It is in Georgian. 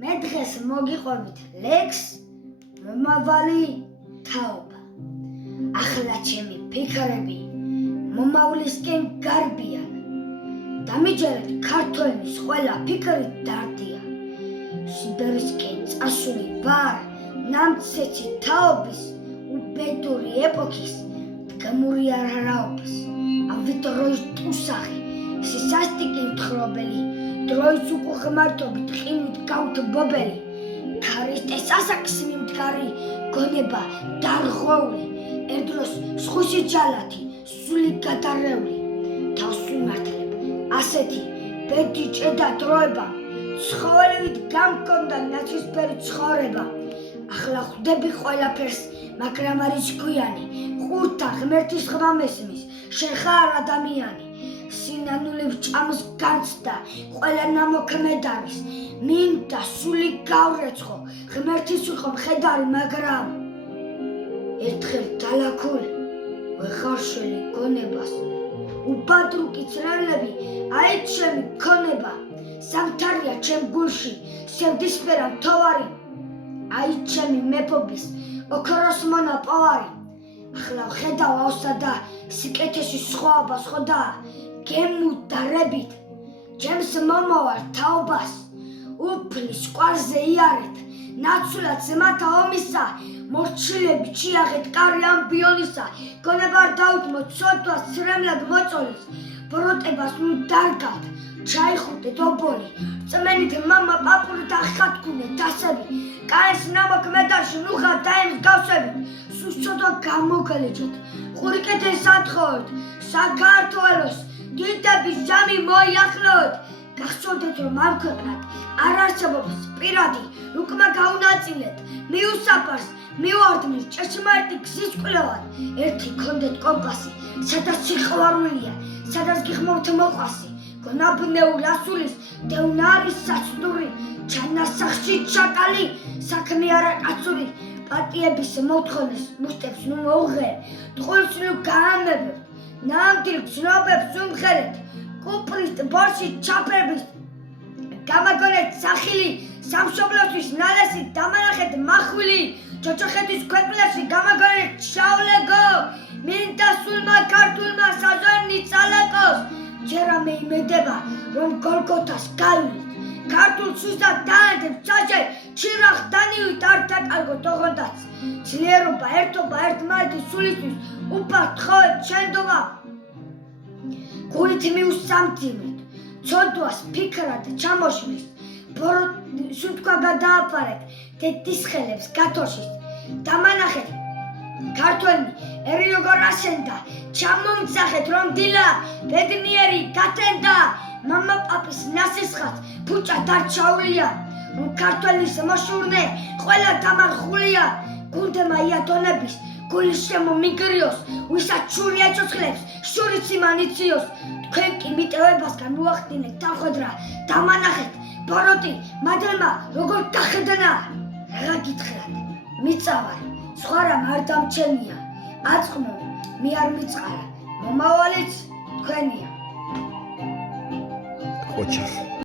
მე დღეს მოგიყვებით ლექს მომავალი თაობა. ახლა ჩემი ფიქრები მომავლისკენ გარბიან. დამიჯერეთ ქართველის ყველა ფიქრით დარდია. სიბერისკენ წასული ვარ ნამცეცი თაობის უბედური ეპოქის დგამური არაობას. ავით დროის ტუსაღი სისასტიკი მთხრობელი დროის უკუღმართობით ყინვით გავთბობელი ქარისტეს ასაკს მიმდგარი გონება დარღვეული ერთდროს სხვისი ჯალათი სული გადარეული თავს ვიმართლებ ასეთი ბედი ჭედა დროება ცხოველივით გამქონდა ნაცრისფერი ცხოვრება ახლა ხვდები ყველაფერს მაგრამ არის გვიანი ხურთა ღმერთის ხმა მესმის შენ ხარ ადამიანი სინანულებ ჭამს განცდა ყველა ნამოქმედ არის მინდა სული გავრეცხო ღმერთის ვიყო მხედარი მაგრამ ერთხელ დალაქულ ვეხარშელი გონებას უბადრუკი ცრემლები აი ჩემი ქონება სამთარია ჩემ გულში სევდისფერა მთავარი აი ჩემი მეფობის ოქროს მონა პოვარი ახლა ვხედავ ავსა და სიკეთეში სხვაობას ხოდა გემუდარებით ჩემს მომავარ თაობას უფლის კვარზე იარეთ ნაცვლად ზმათა ომისა მორჩილები ჩიაღეთ კარი ამბიონისა გონება არ დაუთმოთ სოდვას ცრემლად მოწოლეს ბროტებას ნუ დარგავთ ჩაიხუტეთ ობოლი წმენით მამა პაპური და ხათქუნეთ დასები კაეს ნამოქმედაში ნუღა დაემსგავსებით სუსწოდვა გამოგალეჯოთ ყურიკეთეს ათხოვეთ საქართველოს დიდების ჟამი მოიახლოთ გახსოვდეთ რომ ამ ქვეყნად არ არსებობს პირადი უკმა გაუნაწილეთ მიუსაფარს მივარდნით ჭეშმარიტი გზის კვლევად ერთი გქონდეთ კომპასი სადაც სიყვარულია სადაც გიხმობთ მოყვასი გონაბნეულ ასulis დევნარის საცდური ჩანასახში ჩაკალი საქმე არა კაცური პატიების მოთხოვნეს მუშტებს ნუ მოუღე ტყუილს ნუ გაამებებთ ნამდვილ გზნობებს უმხერეთ კუპრის ბორში ჩაფერების გამაგონეთ სახილი სამშობლოსთვის ნალესი დამანახეთ მახვილი ჩოჩოხეთის ქვეყნებში გამაგონეთ შავლეგო მინდა სულმა ქართულმა საზვენი წალაკოს ჯერა მე იმედება რომ გოლგოთას გავივით ქართულ სუსტად დაანთებ ჩაჭერ ჩირახ დანივით არ დაკარგოთ ოღონდაც ძლიერობა ერთობა ერთმანეთის სულისთვის უფალ თხოვეთ შენდობა გულით მიუსამძიმეთ ცოდვას ფიქრად ჩამოშლის სუნთქვა გადააფარეთ დედის ხელებს გათოშის დამანახეთ ქართველი ერი როგორ აშენდა ჩამომძახეთ რომ დილა ბედნიერი გათენდა მამა პაპის ნასესხად ფუჭა დარჩაულია რომ ქართველის მოშურნე ყველა დამარხულია გუნდემა იათონების გულის შემომიგრიოს ვისაც შური ეჭოცხლებს შურიც იმანიციოს თქვენ კი მიტევებასგან უახდინეთ თავხედრა დამანახეთ ბოროტი მადლმა როგორ გახედნა რა გითხრათ მიწავარი სხვა რამ არ დამჩენია აწყმო მე არ მიწყარა მომავალიც თქვენია ოჩახ